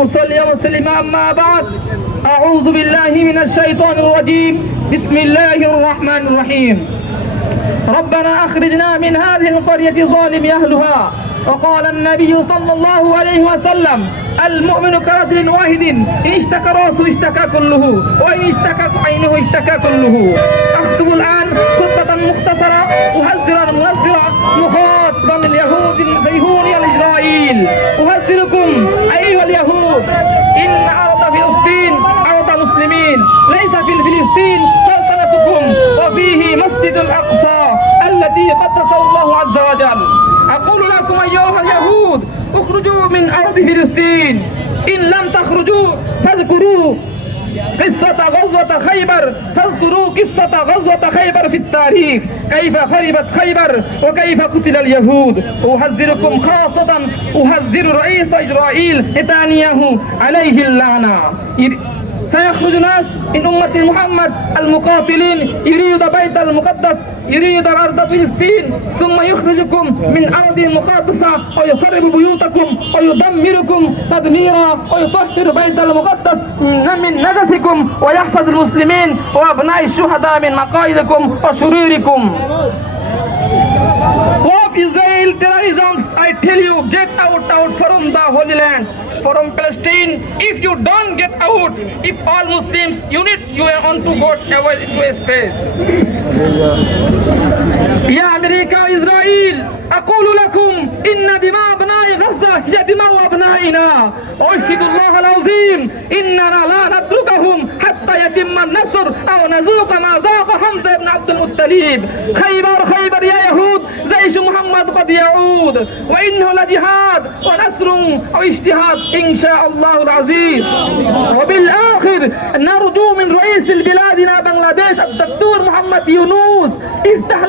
ومصلي ومسلم أما بعد أعوذ بالله من الشيطان الرجيم بسم الله الرحمن الرحيم ربنا أخرجنا من هذه القرية ظالم أهلها وقال النبي صلى الله عليه وسلم المؤمن كرجل واحد إن اشتكى رأسه اشتكى كله وإن اشتكى عينه اشتكى كله. أكتب الآن خطة مختصرة أحذر منذرة مخاطبا اليهود الصهيوني الإسرائيل. أحذركم أيها اليهود إن أرض فلسطين أرض مسلمين ليس في فلسطين سلطنتكم وفيه مسجد الأقصى التي قدسه الله عز وجل. أقول لكم أيها اليهود اخرجوا من أرض فلسطين إن لم تخرجوا فاذكروا قصة غزوة خيبر في التاريخ كيف خربت خيبر وكيف قتل اليهود. أحذركم خاصة أحذر رئيس إسرائيل نتنياهو عليه اللعنة. سيخرج ناس من أمة محمد المقاتلين يريد بيت المقدس يريد أرض فلسطين ثم يخرجكم من أرض مقدسة ويخرب بيوتكم ويدمركم تدميرا ويطهر بيت المقدس من نجسكم ويحفظ المسلمين وأبناء الشهداء من مقايدكم وشروركم. Of Israel terrorism, I tell you, get out from the Holy Land, from Palestine. If you don't get out, if all Muslims unite, you want to go away to space. يا أمريكا وإسرائيل أقول لكم إن دماء أبناء غزة هي دماء أبنائنا. أشهد الله العظيم إننا لا نتركهم حتى يتم النصر أو نذوق ما ذاق حمزة بن عبد المطلب. خيبر يا يهود جيش محمد قد يعود وإنه لجهاد ونصر أو اجتهاد إن شاء الله العزيز. وبالآخر نرجو من رئيس بلادنا بنغلاديش الدكتور محمد يونس افتح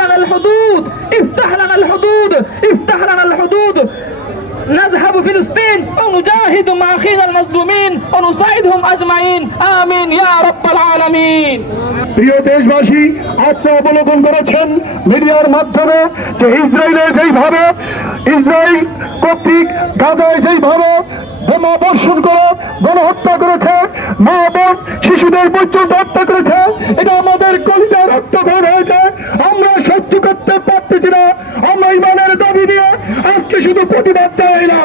لنا الحدود نذهب فلسطين ونجاهد مع أخينا المظلومين ونساعدهم أجمعين آمين يا رب العالمين. প্রিয় দেশবাসী, আপনারা অবলোকন করেছেন মিডিয়ার মাধ্যমে যে Israel কর্তৃক গাজায় যেইভাবে বোমা বর্ষণ করে গণহত্যা করেছে, মা বোন শিশুদের পর্যন্ত হত্যা করেছে, এটা আমাদের কলিজার রক্তক্ষরণ হয়েছে। আমরা সহ্য করতে পারতেছি না। আমরা ইমানের দাবি নিয়ে আজকে শুধু প্রতিবাদ চাই না,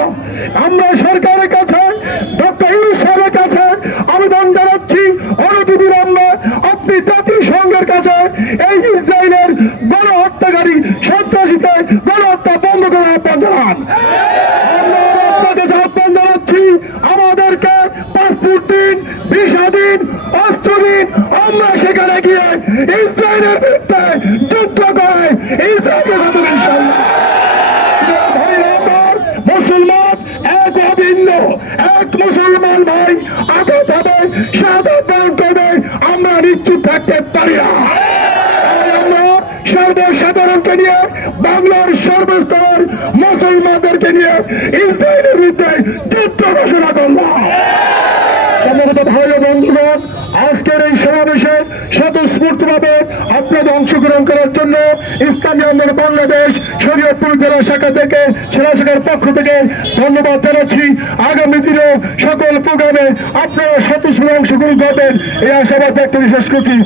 আমরা সরকারের কাছে ডক্টর ইউনূস সাহেবের কাছে আবেদন জানাচ্ছি অনতিবিলম্বে আপনি জাতিসংঘের কাছে এই ইসরায়েলের গণহত্যাকারী সন্ত্রাসীদের গণহত্যা বন্ধ করার আহ্বান জানান। আমরা আপনাদের আহ্বান জানাচ্ছি আমাদেরকে পাসপোর্ট দিন, ভিসা দিন, অস্ত্র দিন, আমরা সেখানে গিয়ে ইসরায়েলের বিরুদ্ধে যুদ্ধ করে ইসরায়েলের সাথে ইনশাআল্লাহ মুসলমান এক অভিন্ন এক মুসলমান ভাই আঘাত হবে, শাহাদাত বরণ করবে, আমরা নিশ্চিত থাকতে পারি না। আমরা সর্বসাধারণকে নিয়ে বাংলার সর্বস্তরের মুসলমানদেরকে নিয়ে ইসরায়েলের বিরুদ্ধে যুদ্ধ ঘোষণা করলাম। সম্ভবত ভাই ও বন্ধুগণ, আজকের এই সমাবেশে স্বতঃস্ফূর্তভাবে আপনাদের অংশগ্রহণ করার জন্য ইসলামী আন্দোলন বাংলাদেশ শরীয়তপুর জেলা শাখা থেকে শাখার পক্ষ থেকে ধন্যবাদ জানাচ্ছি। আগামী দিনে সকল প্রোগ্রামে আপনারা স্বতঃস্ফূর্ত অংশগ্রহণ করবেন এই আশাবাদ ব্যক্ত শেষ করছি।